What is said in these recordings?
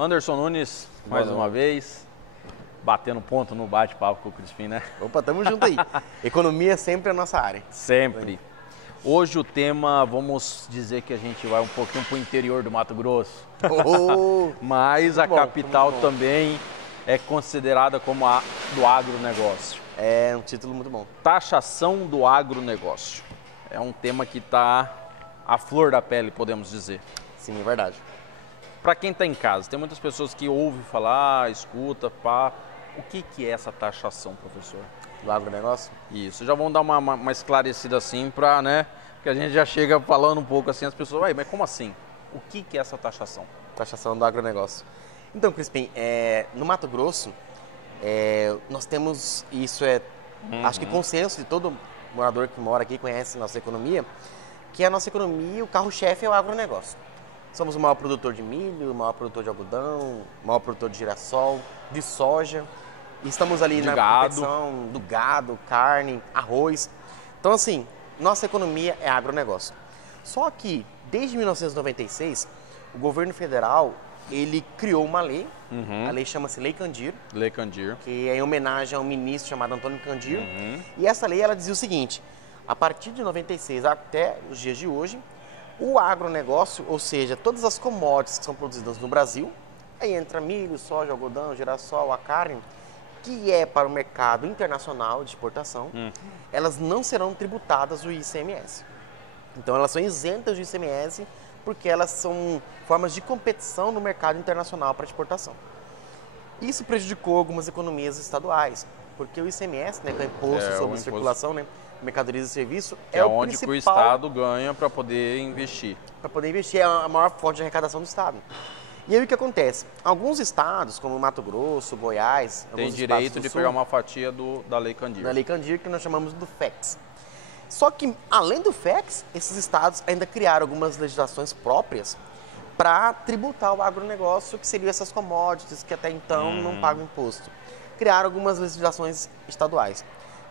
Anderson Nunes, mais uma vez, batendo ponto no bate-papo com o Crispim, né? Opa, tamo junto aí. Economia sempre é a nossa área. Sempre. Hoje o tema, vamos dizer que a gente vai um pouquinho para o interior do Mato Grosso. Oh, Mas a capital também é considerada como a do agronegócio. É um título muito bom. Taxação do agronegócio. É um tema que está à flor da pele, podemos dizer. Sim, é verdade. Para quem está em casa, tem muitas pessoas que ouvem falar, escuta, pá. O que é essa taxação, professor? Do agronegócio? Isso, já vamos dar uma esclarecida assim para, né? Porque a gente já chega falando um pouco assim, as pessoas, ué, mas como assim? O que é essa taxação? Taxação do agronegócio. Então, Crispim, no Mato Grosso, nós temos, isso acho que consenso de todo morador que mora aqui, conhece nossa economia, que a nossa economia, o carro-chefe é o agronegócio. Somos o maior produtor de milho, o maior produtor de algodão, o maior produtor de girassol, de soja. E estamos ali na competição do gado, carne, arroz. Então, assim, nossa economia é agronegócio. Só que, desde 1996, o governo federal, ele criou uma lei, a lei chama-se Lei Candir. Lei Candir. Que é em homenagem a um ministro chamado Antônio Candir. E essa lei, ela dizia o seguinte, a partir de 96 até os dias de hoje, o agronegócio, ou seja, todas as commodities que são produzidas no Brasil, aí entra milho, soja, algodão, girassol, a carne, que é para o mercado internacional de exportação, elas não serão tributadas do ICMS. Então elas são isentas do ICMS porque elas são formas de competição no mercado internacional para exportação. Isso prejudicou algumas economias estaduais, porque o ICMS, né, que é o Imposto sobre Circulação, né, Mercadorias e Serviços, é o onde o Estado ganha para poder investir. Para poder investir, é a maior fonte de arrecadação do Estado. E aí o que acontece? Alguns estados, como Mato Grosso, Goiás... Tem direito de pegar uma fatia da Lei Candir. Da Lei Candir, que nós chamamos do FEX. Só que, além do FEX, esses estados ainda criaram algumas legislações próprias para tributar o agronegócio, que seriam essas commodities que até então não pagam imposto. Criaram algumas legislações estaduais,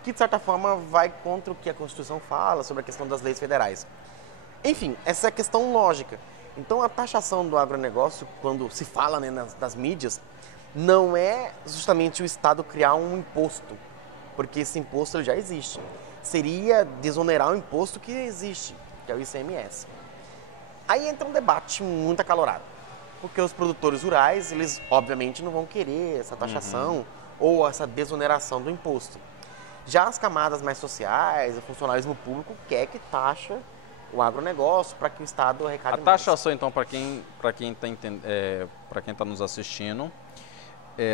que de certa forma vai contra o que a Constituição fala sobre a questão das leis federais. Enfim, essa é a questão lógica. Então, a taxação do agronegócio, quando se fala, né, nas mídias, não é justamente o Estado criar um imposto, porque esse imposto ele já existe. Seria desonerar o imposto que existe, que é o ICMS. Aí entra um debate muito acalorado, porque os produtores rurais, eles obviamente não vão querer essa taxação ou essa desoneração do imposto. Já as camadas mais sociais, o funcionalismo público quer que taxa o agronegócio para que o Estado arrecade mais. A taxação, então, para quem está nos assistindo,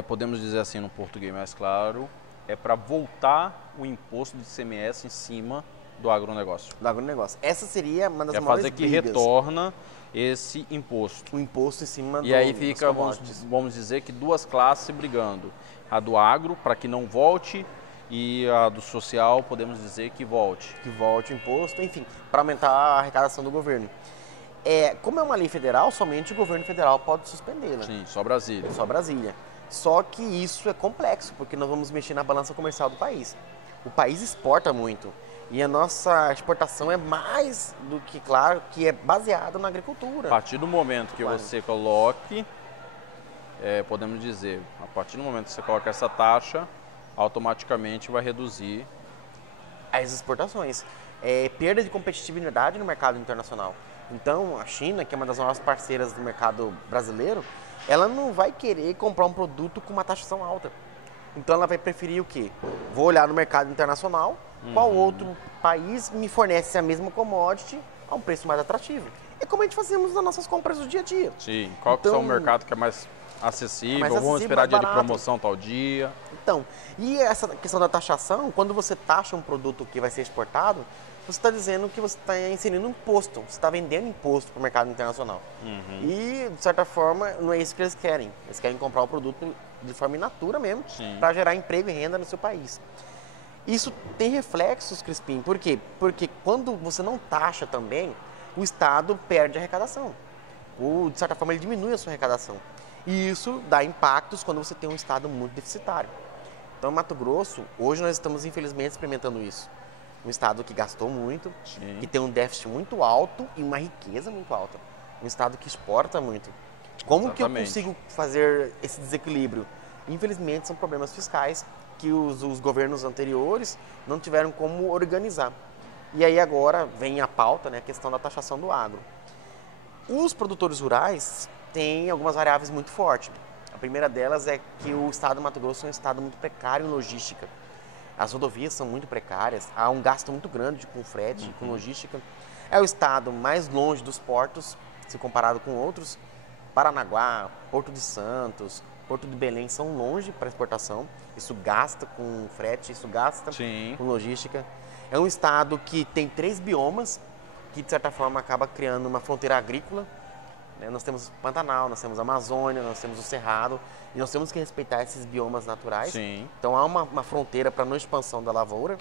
podemos dizer assim no português mais claro, é para voltar o imposto de ICMS em cima do agronegócio. Do agronegócio. Essa seria uma das maiores brigas. É fazer que retorna esse imposto. O imposto em cima do E aí fica, vamos dizer que duas classes brigando. A do agro, para que não volte, e a do social, podemos dizer que volte. Que volte o imposto, enfim, para aumentar a arrecadação do governo. Como é uma lei federal, somente o governo federal pode suspendê-la. Sim, só Brasília. Só Brasília. Só que isso é complexo, porque nós vamos mexer na balança comercial do país. O país exporta muito. E a nossa exportação é mais do que, claro, que é baseada na agricultura. A partir do momento que você coloque, podemos dizer, a partir do momento que você coloca essa taxa, automaticamente vai reduzir as exportações. Perda de competitividade no mercado internacional. Então, a China, que é uma das maiores parceiras do mercado brasileiro, ela não vai querer comprar um produto com uma taxação alta. Então, ela vai preferir o quê? Vou olhar no mercado internacional, qual outro país me fornece a mesma commodity a um preço mais atrativo. É como a gente fazemos nas nossas compras do dia a dia. Sim, qual que é o mercado que é mais acessível, vamos esperar dia de promoção tal dia. Então, e essa questão da taxação, quando você taxa um produto que vai ser exportado, você está dizendo que você está inserindo um imposto, você está vendendo imposto para o mercado internacional. E, de certa forma, não é isso que eles querem. Eles querem comprar o produto de forma in natura mesmo, para gerar emprego e renda no seu país. Isso tem reflexos, Crispim. Por quê? Porque quando você não taxa também, o Estado perde a arrecadação. Ou, de certa forma, ele diminui a sua arrecadação. E isso dá impactos quando você tem um Estado muito deficitário. Então, Mato Grosso, hoje nós estamos, infelizmente, experimentando isso. Um Estado que gastou muito, que tem um déficit muito alto e uma riqueza muito alta. Um Estado que exporta muito. Como que eu Exatamente. consigo fazer esse desequilíbrio? Infelizmente, são problemas fiscais que os governos anteriores não tiveram como organizar. E aí agora vem a pauta, né, a questão da taxação do agro. Os produtores rurais têm algumas variáveis muito fortes. A primeira delas é que o estado do Mato Grosso é um estado muito precário em logística. As rodovias são muito precárias, há um gasto muito grande com frete, com logística. É o estado mais longe dos portos, se comparado com outros. Paranaguá, Porto de Santos, Porto de Belém são longe para exportação. Isso gasta com frete, isso gasta Sim. com logística. É um estado que tem 3 biomas, que de certa forma acaba criando uma fronteira agrícola. Nós temos Pantanal, nós temos Amazônia, nós temos o Cerrado, e nós temos que respeitar esses biomas naturais. Sim. Então há uma fronteira para não expansão da lavoura.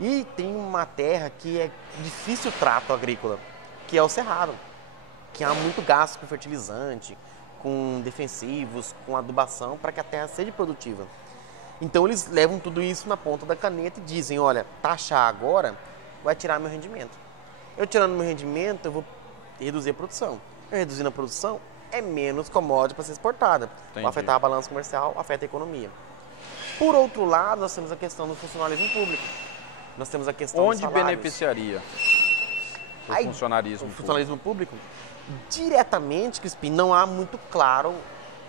E tem uma terra que é difícil trato agrícola, que é o Cerrado, que há muito gasto com fertilizante, com defensivos, com adubação, para que a terra seja produtiva. Então eles levam tudo isso na ponta da caneta e dizem, olha, taxar agora vai tirar meu rendimento. Eu tirando meu rendimento, eu vou reduzir a produção. Eu reduzindo a produção, é menos commodity para ser exportada. Entendi. Vai afetar a balança comercial, afeta a economia. Por outro lado, nós temos a questão do funcionalismo público. Nós temos a questão dos Onde salários. beneficiaria o Aí, funcionarismo o público? funcionalismo público, diretamente, Crispim, não há muito claro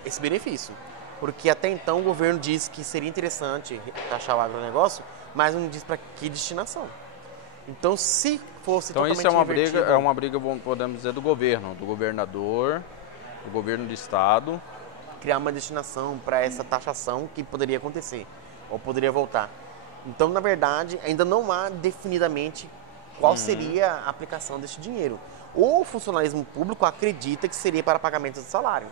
esse benefício. Porque até então o governo diz que seria interessante taxar o agronegócio, mas não diz para que destinação. Então, se fosse Então totalmente isso invertido, é uma briga, podemos dizer, do governo, do governador, do governo do estado. criar uma destinação para essa taxação que poderia acontecer, ou poderia voltar. Então, na verdade, ainda não há definidamente qual seria a aplicação desse dinheiro. O funcionalismo público acredita que seria para pagamento de salário,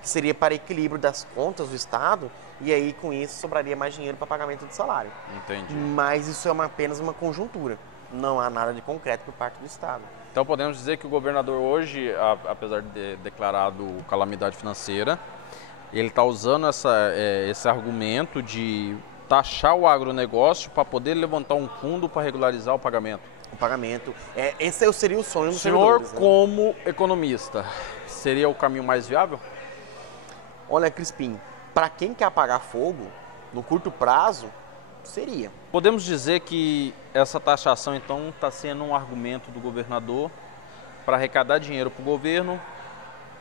que seria para equilíbrio das contas do Estado, e aí com isso sobraria mais dinheiro para pagamento de salário. Entendi. Mas isso é apenas uma conjuntura, não há nada de concreto por parte do Estado. Então podemos dizer que o governador hoje, apesar de ter declarado calamidade financeira, ele está usando esse argumento de taxar o agronegócio para poder levantar um fundo para regularizar o pagamento. O pagamento, esse seria o sonho O dos senhor, servidores, né? como economista, seria o caminho mais viável? Olha, Crispim, para quem quer apagar fogo, no curto prazo, seria. Podemos dizer que essa taxação, então, está sendo um argumento do governador para arrecadar dinheiro para o governo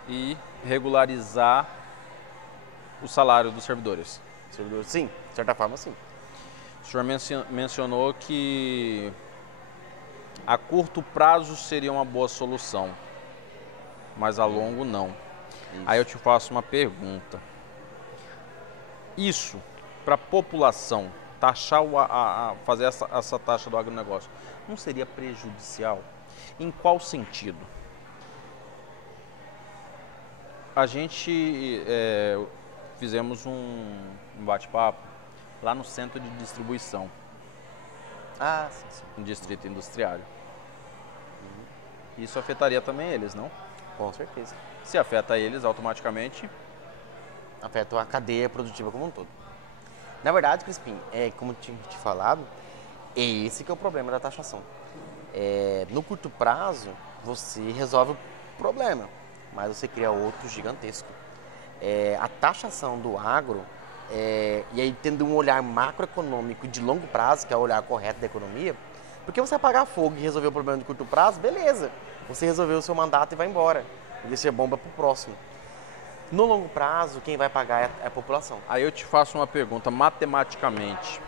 e regularizar o salário dos servidores. Sim, de certa forma, sim. O senhor mencionou que a curto prazo seria uma boa solução, mas a longo não. Aí eu te faço uma pergunta. Isso, para a população, taxar fazer essa taxa do agronegócio, não seria prejudicial? Em qual sentido? A gente fizemos um bate-papo lá no centro de distribuição, Ah, sim, sim. no distrito industriário. Isso afetaria também eles, não? Com certeza. Se afeta eles, automaticamente... Afeta a cadeia produtiva como um todo. Na verdade, Crispim, como eu tinha te falado, é esse que é o problema da taxação. No curto prazo, você resolve o problema, mas você cria outro gigantesco. A taxação do agro, e aí tendo um olhar macroeconômico de longo prazo, que é o olhar correto da economia, porque você apagar fogo e resolver o problema de curto prazo, beleza. Você resolveu o seu mandato e vai embora. E deixa a bomba para o próximo. No longo prazo, quem vai pagar é a população. Aí eu te faço uma pergunta, matematicamente.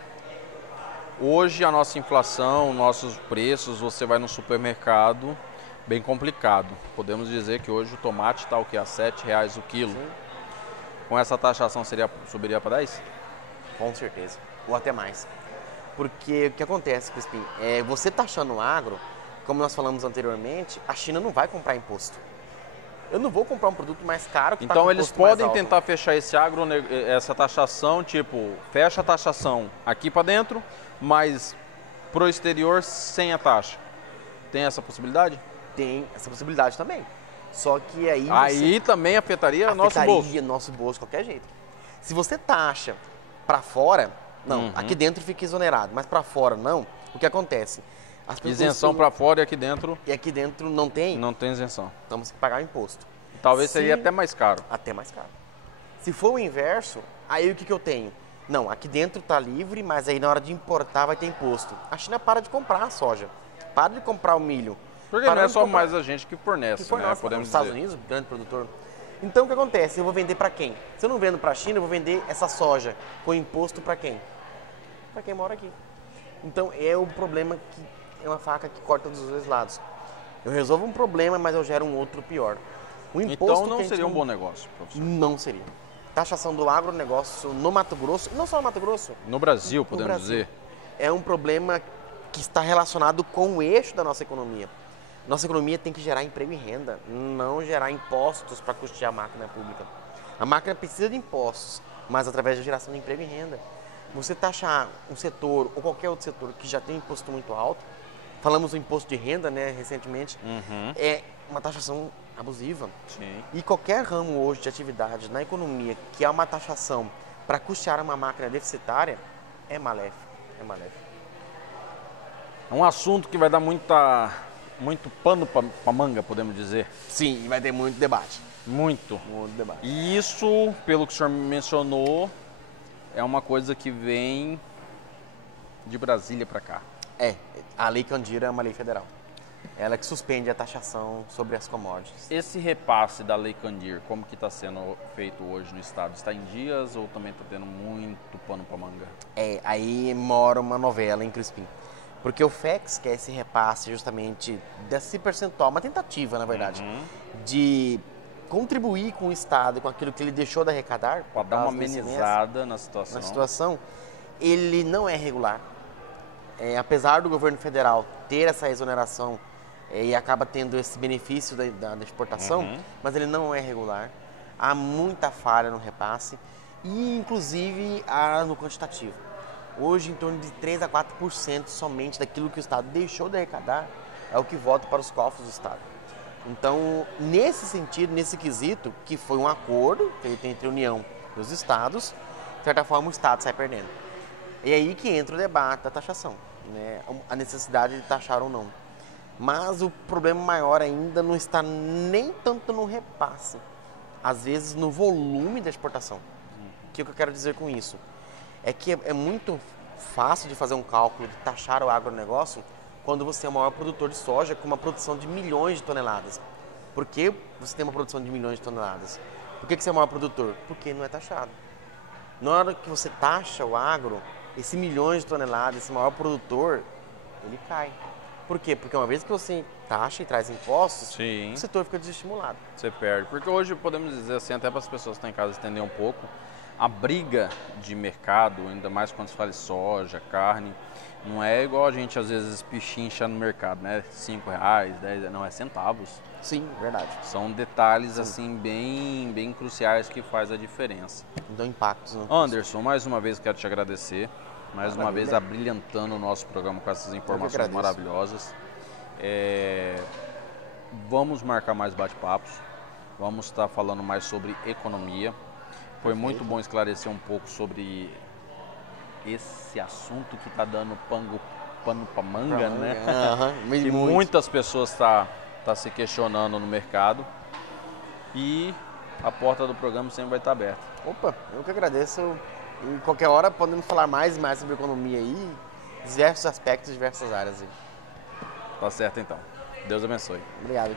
Hoje a nossa inflação, nossos preços, você vai no supermercado, bem complicado. Podemos dizer que hoje o tomate está o quê? A R$7 o quilo. Sim. Com essa taxação subiria para 10? Com certeza. Ou até mais. Porque o que acontece, Crispim, você taxando o agro, como nós falamos anteriormente, a China não vai comprar imposto. Eu não vou comprar um produto mais caro que Então com eles imposto mais podem alto. tentar fechar essa taxação, tipo, fecha a taxação aqui para dentro, mas pro exterior sem a taxa. Tem essa possibilidade? Tem essa possibilidade também. Só que aí Aí também afetaria nosso bolso. afetaria nosso bolso de qualquer jeito. Se você taxa para fora, não, aqui dentro fica exonerado, mas para fora não, o que acontece? As pessoas Isenção para fora e aqui dentro E aqui dentro não tem, não tem isenção. então você tem que pagar o imposto. Talvez seria até mais caro. Até mais caro. Se for o inverso, aí o que eu tenho? Não, aqui dentro está livre, mas aí na hora de importar vai ter imposto. A China para de comprar a soja, para de comprar o milho. Porque não é só mais a gente que fornece, né? Podemos dizer. Estados Unidos, grande produtor. Então o que acontece? Eu vou vender para quem? Se eu não vendo para a China, eu vou vender essa soja com imposto para quem? Para quem mora aqui. Então é o problema que é uma faca que corta dos dois lados. Eu resolvo um problema, mas eu gero um outro pior. O imposto então não seria um bom negócio, professor? Não seria. Taxação do agronegócio no Mato Grosso, não só no Mato Grosso. No Brasil, podemos dizer. É um problema que está relacionado com o eixo da nossa economia. Nossa economia tem que gerar emprego e renda, não gerar impostos para custear a máquina pública. A máquina precisa de impostos, mas através da geração de emprego e renda. Você taxar um setor ou qualquer outro setor que já tem um imposto muito alto, falamos do imposto de renda, né, recentemente, é uma taxação abusiva. Sim. E qualquer ramo hoje de atividade na economia que há uma taxação para custear uma máquina deficitária é maléfico. É maléfico. É um assunto que vai dar muito pano para manga, podemos dizer. Sim, e vai ter muito debate. Muito. Muito debate. E isso, pelo que o senhor mencionou, é uma coisa que vem de Brasília para cá. É, a Lei Candir é uma lei federal. Ela que suspende a taxação sobre as commodities. Esse repasse da Lei Candir, como que está sendo feito hoje no estado? Está em dias ou também está tendo muito pano para manga? É, aí mora uma novela em Crispim. Porque o FEX, que é esse repasse justamente desse percentual, uma tentativa, na verdade, de contribuir com o Estado, com aquilo que ele deixou de arrecadar. Para dar uma amenizada na situação. Na situação, ele não é regular. Apesar do governo federal ter essa exoneração e acaba tendo esse benefício da exportação, mas ele não é regular. Há muita falha no repasse e, inclusive, no quantitativo. Hoje, em torno de 3 a 4% somente daquilo que o Estado deixou de arrecadar é o que volta para os cofres do Estado. Então, nesse sentido, nesse quesito, que foi um acordo feito entre a União e os Estados, de certa forma o Estado sai perdendo. E é aí que entra o debate da taxação, né? A necessidade de taxar ou não. Mas o problema maior ainda não está nem tanto no repasse, às vezes no volume da exportação. O que eu quero dizer com isso? É que é muito fácil de fazer um cálculo de taxar o agronegócio quando você é o maior produtor de soja com uma produção de milhões de toneladas. Por que você tem uma produção de milhões de toneladas? Por que você é o maior produtor? Porque não é taxado. Na hora que você taxa o agro, esse milhões de toneladas, esse maior produtor, ele cai. Por quê? Porque uma vez que você taxa e traz impostos, Sim. o setor fica desestimulado. Você perde. Porque hoje podemos dizer assim, até para as pessoas que estão em casa entender um pouco, a briga de mercado, ainda mais quando se fala de soja, carne, não é igual a gente às vezes pichincha no mercado, né? R$5, 10, não, é centavos. Sim, verdade. São detalhes assim bem cruciais que faz a diferença. Dão impactos. Anderson, mais uma vez quero te agradecer. Mais uma vez abrilhantando o nosso programa com essas informações maravilhosas. Vamos marcar mais bate-papos. Vamos estar falando mais sobre economia. Foi muito bom esclarecer um pouco sobre esse assunto que está dando pano para manga, né? Que muitas pessoas tá se questionando no mercado. E a porta do programa sempre vai estar aberta. Opa, eu que agradeço. Em qualquer hora podemos falar mais e mais sobre economia aí, diversos aspectos, diversas áreas aí. Tá certo então. Deus abençoe. Obrigado.